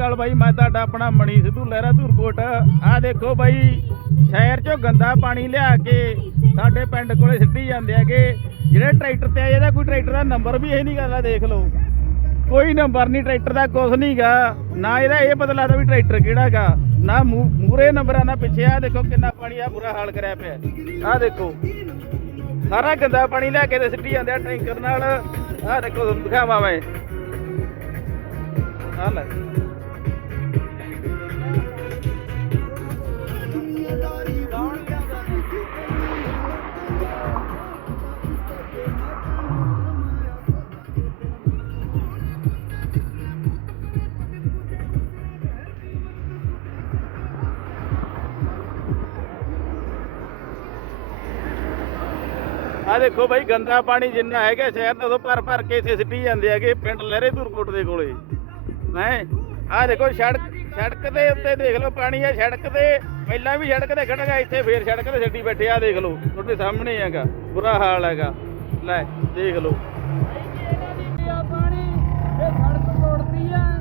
ਅਕਾਲ ਬਾਈ, ਮੈਂ ਤੁਹਾਡਾ ਆਪਣਾ ਮਣੀ ਸਿੱਧੂ ਲਹਿਰਾ ਧੂਰਕੋਟ। ਆਹ ਦੇਖੋ ਬਾਈ, ਸ਼ਹਿਰ ਚੋਂ ਗੰਦਾ ਪਾਣੀ ਲਿਆ ਕੇ ਸਾਡੇ ਪਿੰਡ ਕੋਲੇ ਸਿੱਟੀ ਜਾਂਦੇ ਹੈਗੇ। ਜਿਹੜੇ ਟਰੈਕਟਰ ਤੇ ਆ, ਇਹਦਾ ਕੋਈ ਟਰੈਕਟਰ ਦਾ ਨੰਬਰ ਵੀ ਇਹ ਨਹੀਂ ਕਰਦਾ ਦੇਖ ਲਓ। ਕੋਈ ਨੰਬਰ ਨਹੀਂ ਟਰੈਕਟਰ ਦਾ ਕੁਛ ਨਹੀਂਗਾ ਨਾ ਇਹਦਾ ਇਹ ਪਤਾ ਲੱਗਦਾ ਵੀ ਟਰੈਕਟਰ ਕਿਹੜਾਗਾ ਨਾ ਮੂਰੇ ਨੰਬਰ ਆ ਪਿੱਛੇ ਆ ਦੇਖੋ ਕਿੰਨਾ ਪਾਣੀ ਆ ਬੁਰਾ ਹਾਲ ਕਰਿਆ ਪਿਆ। ਆ ਦੇਖੋ, ਸਾਰਾ ਗੰਦਾ ਪਾਣੀ ਲੈ ਕੇ ਤੇ ਸਿੱਟੀ ਜਾਂਦੇ ਆ ਟੈਂਕਰ ਨਾਲ। ਆ ਦੇਖੋ ਤੁਹਾਨੂੰ ਦਿਖਾਵਾਂ ਮੈਂ। ਆ ਲੈ। ਆ ਦੇਖੋ ਬਾਈ, ਗੰਦਾ ਪਾਣੀ ਜਿੰਨਾ ਹੈਗਾ ਸ਼ਹਿਰ ਦਾ ਉਹ ਭਰ ਭਰ ਕੇ ਇੱਥੇ ਸਿੱਟੀ ਜਾਂਦੇ ਹੈਗੇ ਪਿੰਡ ਲਹਿਰੇ ਧੂਰਕੋਟ ਦੇ ਕੋਲੇ। ਹੈ? ਆ ਦੇਖੋ, ਸੜਕ ਸੜਕ ਦੇ ਉੱਤੇ ਦੇਖ ਲਓ ਪਾਣੀ ਆ, ਸੜਕ ਤੇ ਪਹਿਲਾਂ ਵੀ ਸੜਕ ਤੇ ਖੜਗਾ ਇੱਥੇ ਫੇਰ ਸੜਕ ਤੇ ਛੱਡੀ ਬੈਠੇ ਆ ਦੇਖ ਲਓ, ਤੁਹਾਡੇ ਸਾਹਮਣੇ ਹੈਗਾ, ਬੁਰਾ ਹਾਲ ਹੈਗਾ। ਲੈ, ਦੇਖ ਲਓ। ਪਾਣੀ ਇਹ ਸੜਕ ਤੋੜਦੀ ਆ।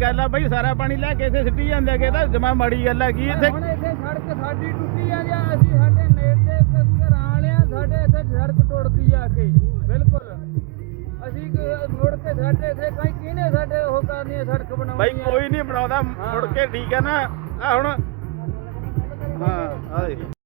ਗੱਲ ਆ ਬਾਈ ਸਾਰਾ ਪਾਣੀ ਲੈ ਕੇ ਇੱਥੇ ਸਿੱਟੀ ਜਾਂਦੇ ਹੈਗੇ ਤਾਂ ਜਮਾ ਮਾੜੀ ਗੱਲ ਹੈਗੀ ਇੱਥੇ ਹੁਣ ਇੱਥੇ? ਸੜਕ ਸਾਡੀ ਟੁੱਟੀ ਆ ਜਾਂ ਅਸੀਂ ਸਾਡੇ ਨੇੜੇ ਦੇ ਘਰਾਂ ਵਾਲਿਆਂ ਸਾਡੇ ਇੱਥੇ ਸੜਕ ਟੁੱਟਦੀ ਆ ਕੇ ਬਿਲਕੁਲ। ਅਸੀਂ ਕ- ਮੁੜ ਕੇ ਸਾਡੇ ਇੱਥੇ ਕਈ ਕਿਹਨੇ ਸਾਡੇ ਉਹ ਕਰਨੀ ਆ ਸੜਕ ਬਣਾਉਣੀ ਬਾਈ ਆ? ਕੋਈ ਨਹੀਂ ਬਣਾਉਂਦਾ ਮੁੜ ਕੇ ਠੀਕ ਹੈ ਨਾ। ਆ ਹੁਣ। ਹਾਂ ਆ ਦੇਖ।